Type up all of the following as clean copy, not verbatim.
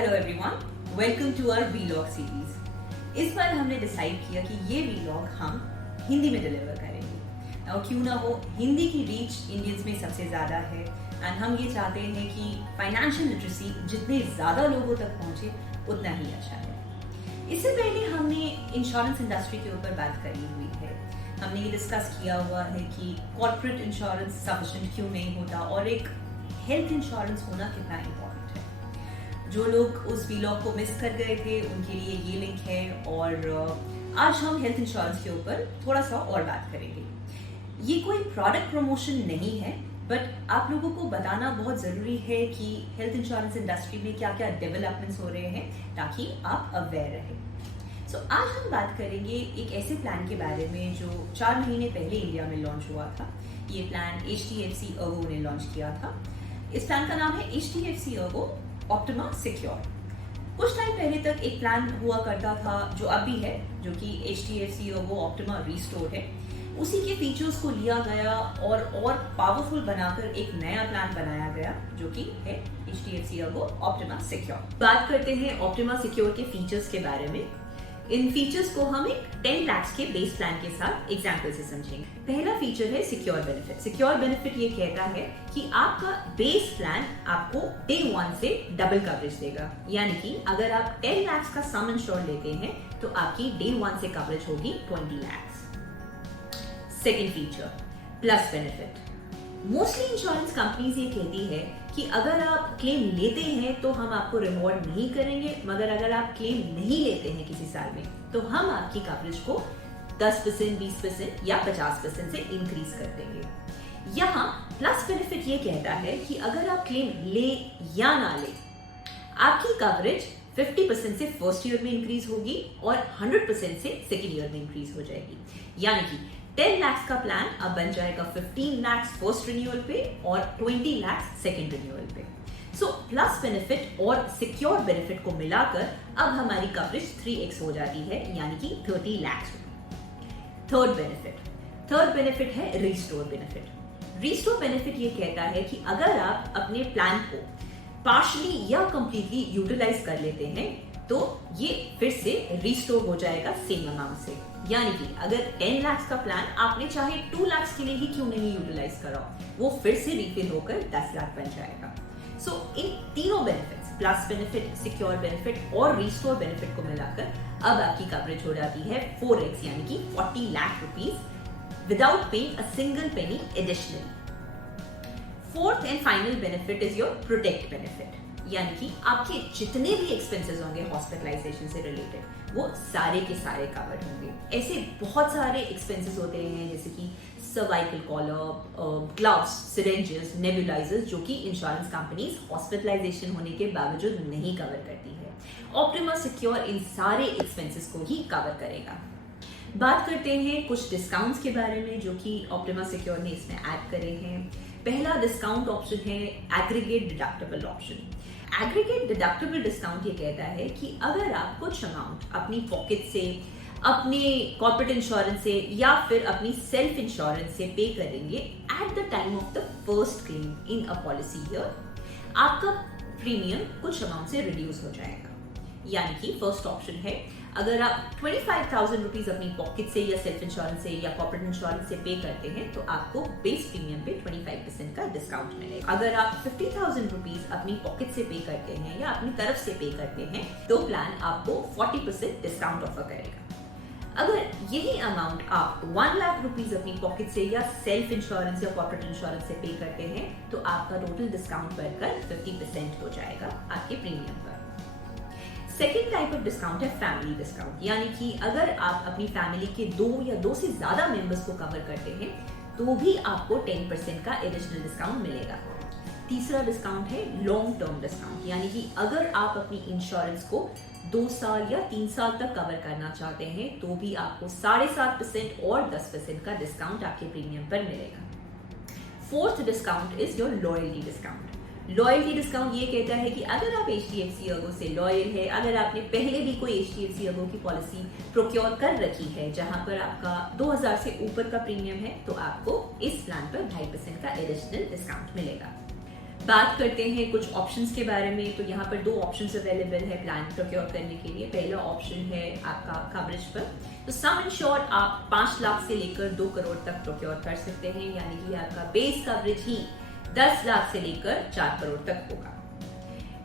Hello everyone, welcome to our vlog series. इस बार हमने डिसाइड किया कि ये वीलॉग हम हिंदी में डिलीवर करेंगे और क्यों ना हो, हिंदी की रीच इंडियंस में सबसे ज़्यादा है एंड हम ये चाहते हैं कि फाइनेंशियल लिटरेसी जितने ज़्यादा लोगों तक पहुँचे उतना ही अच्छा है। इससे पहले हमने इंश्योरेंस इंडस्ट्री के ऊपर बात करी हुई है। हमने ये डिस्कस किया हुआ है कि कॉर्पोरेट इंश्योरेंस सफिशिएंट क्यों नहीं होता और एक हेल्थ इंश्योरेंस होना कितना इम्पोर्टेंट है। जो लोग उस वीलॉग को मिस कर गए थे उनके लिए ये लिंक है और आज हम हेल्थ इंश्योरेंस के ऊपर थोड़ा सा और बात करेंगे। ये कोई प्रोडक्ट प्रमोशन नहीं है, बट आप लोगों को बताना बहुत ज़रूरी है कि हेल्थ इंश्योरेंस इंडस्ट्री में क्या क्या डेवलपमेंट्स हो रहे हैं ताकि आप अवेयर रहें। सो आज हम बात करेंगे एक ऐसे प्लान के बारे में जो 4 महीने पहले इंडिया में लॉन्च हुआ था। ये प्लान HDFC ERGO ने लॉन्च किया था। इस प्लान का नाम है HDFC ERGO ऑप्टिमा सिक्योर। कुछ टाइम पहले तक एक प्लान हुआ करता था जो अभी है, जो कि HDFC ERGO ऑप्टिमा रिस्टोर है। उसी के फीचर्स को लिया गया और पावरफुल बनाकर एक नया प्लान बनाया गया जो कि है HDFC ERGO ऑप्टिमा सिक्योर। बात करते हैं ऑप्टिमा सिक्योर के फीचर्स के बारे में। इन फीचर्स को हम एक 10 लाख के बेस प्लान के साथ एग्जाम्पल से समझेंगे। पहला फीचर है सिक्योर बेनिफिट। सिक्योर बेनिफिट ये कहता है कि आपका बेस प्लान आपको डे 1 से डबल कवरेज देगा, यानी कि अगर आप 10 लाख का सम इंश्योर लेते हैं तो आपकी डे 1 से कवरेज होगी 20 lakh. Second feature plus benefit. Mostly insurance companies ये कहती है कि अगर आप क्लेम लेते हैं तो हम आपको रिवॉर्ड नहीं करेंगे, मगर अगर आप क्लेम नहीं लेते हैं किसी साल में तो हम आपकी कवरेज को 10%, 20% या 50% से इंक्रीज कर देंगे। यहाँ प्लस बेनिफिट ये कहता है कि अगर आप क्लेम ले या ना ले, आपकी कवरेज 50% से फर्स्ट ईयर में इंक्रीज होगी और 100% से सेकेंड ईयर में इंक्रीज हो जाएगी। यानी कि 10 लाख का प्लान अब बन जाएगा 15 लाख फर्स्ट रिन्यूअल पे और 20 लाख सेकेंड रिन्यूअल पे। सो प्लस बेनिफिट और सिक्योर बेनिफिट को मिलाकर अब हमारी कवरेज 3x हो जाती है, यानी कि 30 लाख। थर्ड बेनिफिट है रिस्टोर बेनिफिट। रिस्टोर बेनिफिट ये कहता है कि अगर आप अपने प्लान को पार्शली या कंप्लीटली यूटिलाइज कर लेते हैं तो ये फिर से रिस्टोर हो जाएगा सेम अमाउंट से। यानी कि अगर 10 लाख का प्लान आपने चाहे 2 लाख के लिए ही क्यों नहीं यूटिलाइज करा, वो फिर से रिफिल होकर 10 लाख बन जाएगा। सो इन तीनों benefits, plus benefit, secure benefit और रिस्टोर बेनिफिट को मिलाकर अब आपकी कवरेज हो जाती है 4x, यानी कि 40 lakh rupees without paying a single penny additional. Fourth and final benefit is your protect benefit, यानी कि आपके जितने भी एक्सपेंसेस होंगे हॉस्पिटलाइजेशन से रिलेटेड वो सारे के सारे कवर्ड होंगे। ऐसे बहुत सारे एक्सपेंसेस होते हैं जैसे कि cervical collar, gloves, syringes, nebulisers, जो कि इंश्योरेंस कंपनीज हॉस्पिटलाइजेशन होने के बावजूद नहीं कवर करती है। ऑप्टिमा सिक्योर इन सारे एक्सपेंसेस को ही कवर करेगा। बात करते हैं कुछ डिस्काउंट्स के बारे में जो कि ऑप्टिमा सिक्योर ने इसमें ऐड करे हैं। पहला डिस्काउंट ऑप्शन है aggregate deductible option. Aggregate deductible discount ये कहता है कि अगर आप कुछ अमाउंट अपनी पॉकेट से, अपने कॉर्पोरेट इंश्योरेंस से या फिर अपनी सेल्फ इंश्योरेंस से पे करेंगे at the time of the first claim in a policy year, आपका प्रीमियम कुछ अमाउंट से रिड्यूस हो जाएगा। यानी कि फर्स्ट ऑप्शन है अगर आप 25,000 रुपीज अपनी पॉकेट से या सेल्फ इंश्योरेंस से या कॉर्पोरेट इंश्योरेंस से पे करते हैं तो आपको बेस प्रीमियम पे 25% का डिस्काउंट मिलेगा। अगर आप 50,000 रुपीज अपनी पॉकेट से पे करते हैं या अपनी तरफ से पे करते हैं तो प्लान आपको 40% डिस्काउंट ऑफर करेगा। अगर यही अमाउंट आप 1 लाख रुपीज अपनी पॉकेट से या सेल्फ इंश्योरेंस या कॉर्पोरेट इंश्योरेंस से पे करते हैं तो आपका टोटल डिस्काउंट बढ़कर 50% हो जाएगा आपके प्रीमियम पर। सेकेंड टाइप ऑफ डिस्काउंट है फैमिली डिस्काउंट, यानी कि अगर आप अपनी फैमिली के 2 या 2 से ज्यादा मेंबर्स को कवर करते हैं तो भी आपको 10% का एडिशनल डिस्काउंट मिलेगा। तीसरा डिस्काउंट है लॉन्ग टर्म डिस्काउंट, यानी कि अगर आप अपनी इंश्योरेंस को 2 साल या 3 साल तक कवर करना चाहते हैं तो भी आपको 7.5% और 10% का डिस्काउंट आपके प्रीमियम पर मिलेगा। Fourth discount is your loyalty discount. Loyalty discount ये कहता है कि अगर आप HDFC ERGO से लॉयल है, अगर आपने पहले भी कोई HDFC ERGO की पॉलिसी प्रोक्योर कर रखी है जहां पर आपका 2000 से ऊपर का प्रीमियम है तो आपको इस प्लान पर 2.5% का एडिशनल डिस्काउंट मिलेगा। बात करते हैं कुछ ऑप्शंस के बारे में। तो यहाँ पर 2 ऑप्शंस अवेलेबल है प्लान प्रोक्योर करने के लिए। पहला ऑप्शन है आपका कवरेज पर। तो सम इंश्योर्ड आप 5 लाख से लेकर 2 करोड़ तक प्रोक्योर कर सकते हैं, यानी कि आपका बेस कवरेज ही 10 लाख से लेकर 4 करोड़ तक होगा।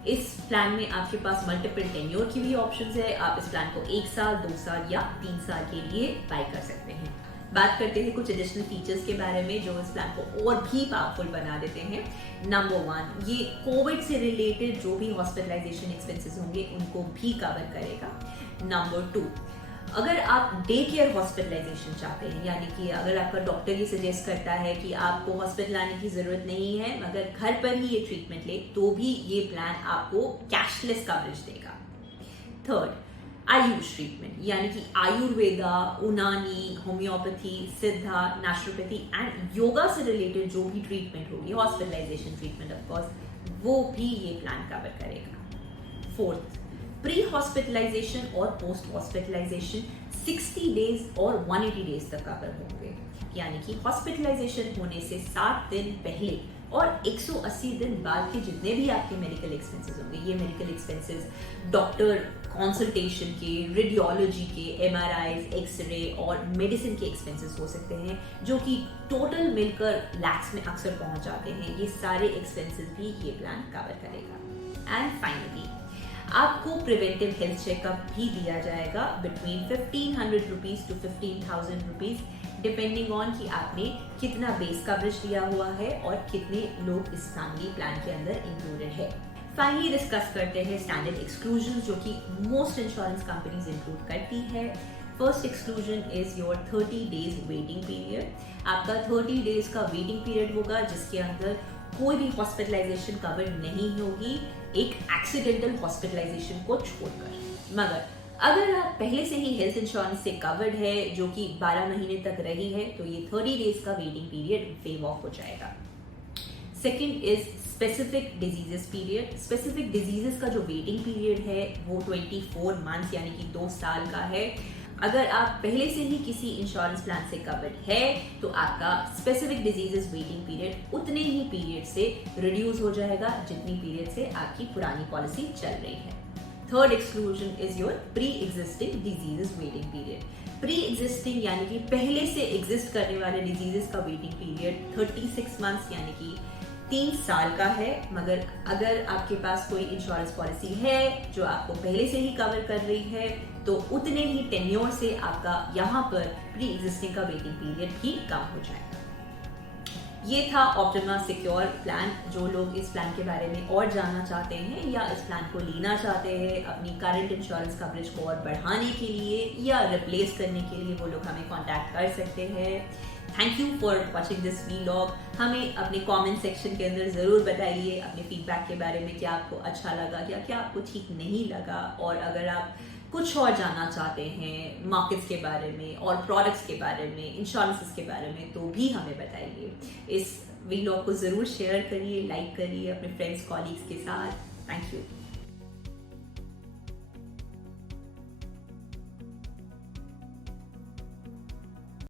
इस प्लान में आपके पास मल्टीपल टेन्योर की भी ऑप्शंस है। आप इस प्लान को 1 साल, 2 साल या 3 साल के लिए बाय कर सकते हैं। बात करते हैं कुछ एडिशनल फीचर्स के बारे में जो इस प्लान को और भी पावरफुल बना देते हैं। नंबर 1, ये कोविड से रिलेटेड जो भी हॉस्पिटलाइजेशन एक्सपेंसेस होंगे उनको भी कवर करेगा। नंबर 2, अगर आप डे केयर हॉस्पिटलाइजेशन चाहते हैं, यानी कि अगर आपका डॉक्टर ये सजेस्ट करता है कि आपको हॉस्पिटल आने की जरूरत नहीं है मगर घर पर ही ये ट्रीटमेंट ले, तो भी ये प्लान आपको कैशलेस कवरेज देगा। थर्ड, आयुष ट्रीटमेंट, यानी कि आयुर्वेदा, उनानी, होम्योपैथी, सिद्धा, नेचुरोपैथी एंड योगा से रिलेटेड जो भी ट्रीटमेंट होगी, हॉस्पिटलाइजेशन ट्रीटमेंट ऑफ कोर्स, वो भी ये प्लान कवर करेगा। फोर्थ, प्री हॉस्पिटलाइजेशन और पोस्ट हॉस्पिटलाइजेशन 60 डेज और 180 डेज तक कवर होंगे, यानी कि हॉस्पिटलाइजेशन होने से 60 दिन पहले और 180 दिन बाद के जितने भी आपके मेडिकल एक्सपेंसेस होंगे, ये मेडिकल एक्सपेंसेस डॉक्टर कंसल्टेशन के, रेडियोलॉजी के, एमआरआईज, एक्सरे और मेडिसिन के एक्सपेंसेस हो सकते हैं, जो कि टोटल मिलकर लैक्स में अक्सर पहुंच जाते हैं। ये सारे एक्सपेंसेस भी ये प्लान कवर करेगा। एंड फाइनली, आपको प्रिवेंटिव हेल्थ चेकअप भी दिया जाएगा between 1500 rupees to 15,000 rupees, depending on कि आपने कितना बेस कवरेज लिया हुआ है और कितने लोग इस फैमिली प्लान के अंदर इंक्लूडेड है। फाइनली डिस्कस करते हैं स्टैंडर्ड एक्सक्लूजन जो कि मोस्ट इंश्योरेंस कंपनीज इंक्लूड करती है। First exclusion is your 30 days waiting period. आपका 30 डेज का वेटिंग पीरियड होगा जिसके अंदर कोई भी हॉस्पिटलाइजेशन कवर नहीं होगी, एक एक्सीडेंटल हॉस्पिटलाइजेशन को छोड़कर। मगर अगर आप पहले से ही हेल्थ इंश्योरेंस से कवर्ड है जो कि 12 महीने तक रही है, तो ये 30 डेज का वेटिंग पीरियड वेव ऑफ हो जाएगा। Second is specific diseases period. Specific diseases का जो वेटिंग पीरियड है वो 24 मंथ्स यानी कि 2 साल का है। अगर आप पहले से ही किसी इंश्योरेंस प्लान से कवर्ड है तो आपका स्पेसिफिक डिजीजेस वेटिंग पीरियड उतने ही पीरियड से रिड्यूस हो जाएगा जितनी पीरियड से आपकी पुरानी पॉलिसी चल रही है। Third exclusion is your pre existing diseases waiting period. Pre existing यानी कि पहले से एग्जिस्ट करने वाले डिजीजेस का वेटिंग पीरियड 36 मंथ्स यानी कि 3 साल का है। मगर अगर आपके पास कोई इंश्योरेंस पॉलिसी है जो आपको पहले से ही कवर कर रही है तो उतने ही टेन्योर से आपका यहाँ पर प्री एग्जिस्टिंग का वेटिंग पीरियड भी कम हो जाएगा। ये था ऑप्टिमा सिक्योर प्लान। जो लोग इस प्लान के बारे में और जानना चाहते हैं या इस प्लान को लेना चाहते हैं अपनी करंट इंश्योरेंस कवरेज को और बढ़ाने के लिए या रिप्लेस करने के लिए, वो लोग हमें कांटेक्ट कर सकते हैं। Thank you for watching this vlog. हमें अपने कमेंट सेक्शन के अंदर ज़रूर बताइए अपने फीडबैक के बारे में, क्या आपको अच्छा लगा या क्या आपको ठीक नहीं लगा। और अगर आप कुछ और जानना चाहते हैं मार्केट्स के बारे में और प्रोडक्ट्स के बारे में, इंश्योरेंसेस के बारे में, तो भी हमें बताइए। इस वीलॉग को ज़रूर शेयर करिए, लाइक करिए अपने फ्रेंड्स कॉलीग्स के साथ। Thank you.